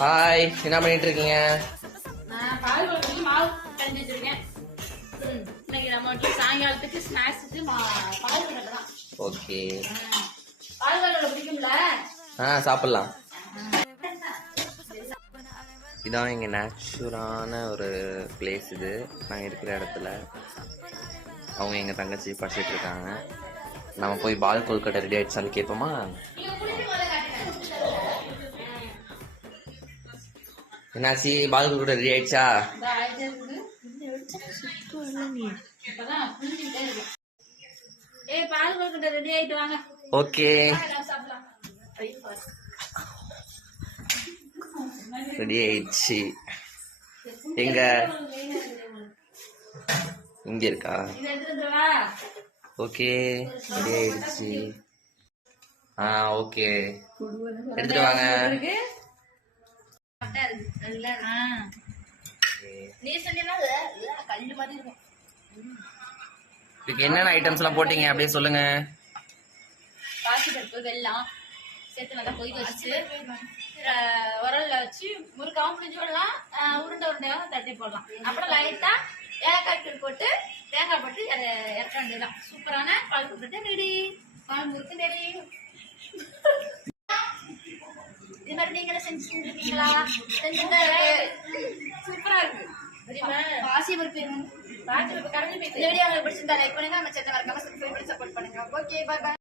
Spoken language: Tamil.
ஹாய், என்ன பண்ணிட்டு இருக்கீங்க? மாவு கலந்துட்டு இருக்கேன். இன்னைக்கு நம்ம வீட்டுல சாயங்காலத்துக்கு ஸ்நாக்ஸுக்கு பால் தான். ஓகே, பால் பிடிக்கும்ல? சாப்பிடலாம். இதான் இங்கே நேச்சுரான ஒரு பிளேஸ். இது நான் இருக்கிற இடத்துல அவங்க எங்கள் தங்கச்சி படிச்சுட்டு இருக்காங்க. நம்ம போய் பால் கொல்கட்டை ரெடி ஆயிடுச்சான்னு கேட்போமா? என்னாச்சு, பால் கொல்கட்டை ரெடி ஆயிடுச்சா? பால் கொல்கட்டை ரெடி ஆயிட்டு வாங்க. ஓகே, ரெடி ஆயிடுச்சு. எங்க இங்க இருக்கா? ஓகே, ரெடி ஆயிடுச்சு. ஓகே, எடுத்துட்டு வாங்க. இதுக்கு என்னென்ன ஐட்டம்ஸ் எல்லாம் போட்டீங்க அப்படியே சொல்லுங்க. பாசிப்பருப்பு, வெல்லம் சேர்த்து நல்லா கொதிக்க வச்சு உரல்ல வச்சு முறுக்காவும் பிடிச்சி விடலாம், உருண்டை உருண்டையாவும் தட்டி போடலாம். அப்புறம் லைட்டா ஏலக்காய் தூள் போட்டு தேங்காய் போட்டு இறக்க வேண்டியதான். சூப்பரான பால் கொல்கட்டை ரெடி. பால் முறுக்கு ரெடி. இது மாதிரி நீங்களும் செஞ்சுருக்கீங்களா? செஞ்சுட்டா சூப்பரா இருக்கு. பாசிப்பருப்பு கரைஞ்சி போய் வீடியோ பிடிச்சிருந்தா லைக் பண்ணுங்க. நம்ம சேனலை மறக்காம சப்ஸ்கிரைப் பண்ணி சப்போர்ட் பண்ணுங்க. Okay, bye by.